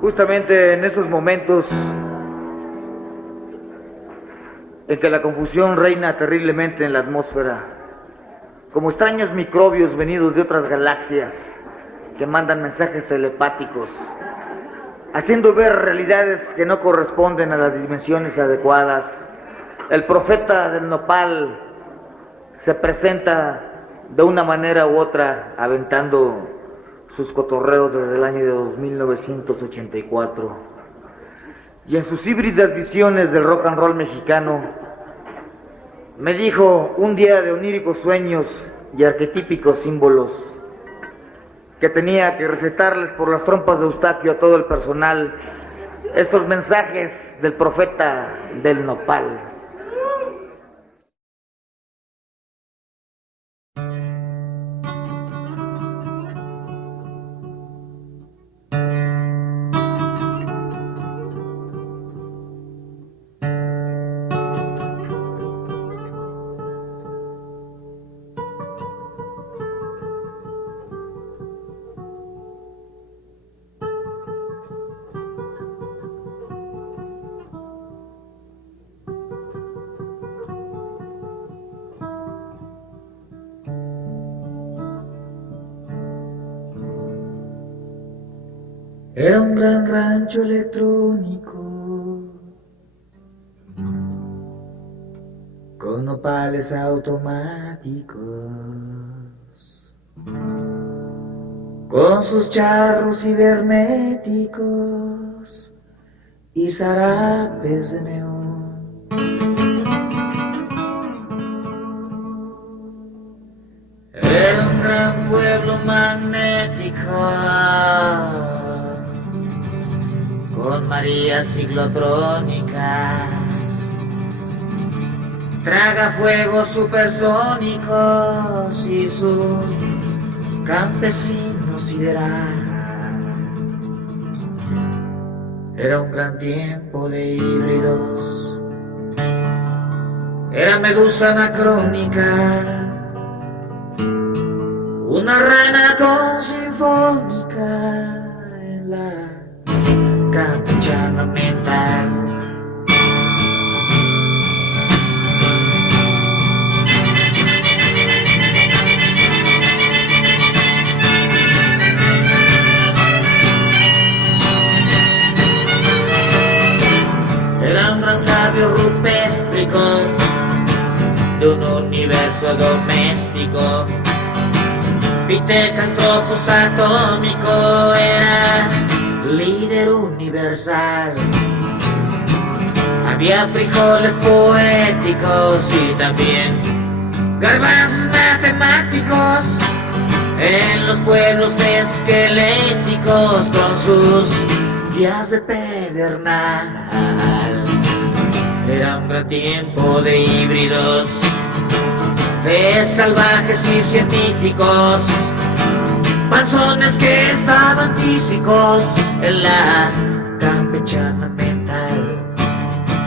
Justamente en esos momentos en que la confusión reina terriblemente en la atmósfera, como extraños microbios venidos de otras galaxias que mandan mensajes telepáticos, haciendo ver realidades que no corresponden a las dimensiones adecuadas, el profeta del nopal se presenta de una manera u otra, aventando sus cotorreos desde el año de 1984. Y en sus híbridas visiones del rock and roll mexicano, me dijo un día de oníricos sueños y arquetípicos símbolos, que tenía que recetarles por las trompas de Eustaquio a todo el personal estos mensajes del profeta del nopal. Era un gran rancho electrónico con nopales automáticos, con sus charros cibernéticos y zarapes de neón. Era un gran pueblo magnético con Marías ciclotrónicas, tragafuegos supersónicos y su campesino sideral. Era un gran tiempo de híbridos, era medusa anacrónica, una rana con sinfónica en la campechana mental. Era un gran sabio rupéstrico de un universo doméstico, Pitecantropus atómico, era líder universal. Había frijoles poéticos y también garbanzos matemáticos en los pueblos esqueléticos con sus guías de pedernal. Era un gran tiempo de híbridos, de salvajes y científicos, panzones que estaban físicos en la campechana mental,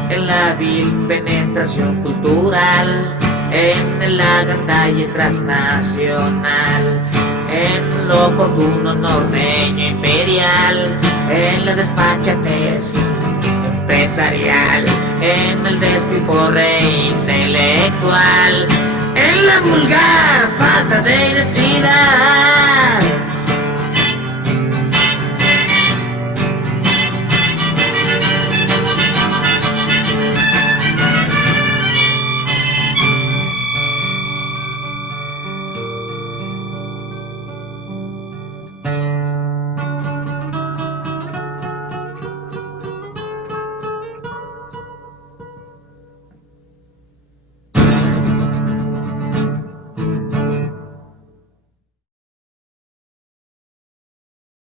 en la vil penetración cultural, en la gandalla transnacional, en lo oportuno norteño imperial, en la despachatez empresarial, en el despiporre intelectual, en la vulgar falta de identidad.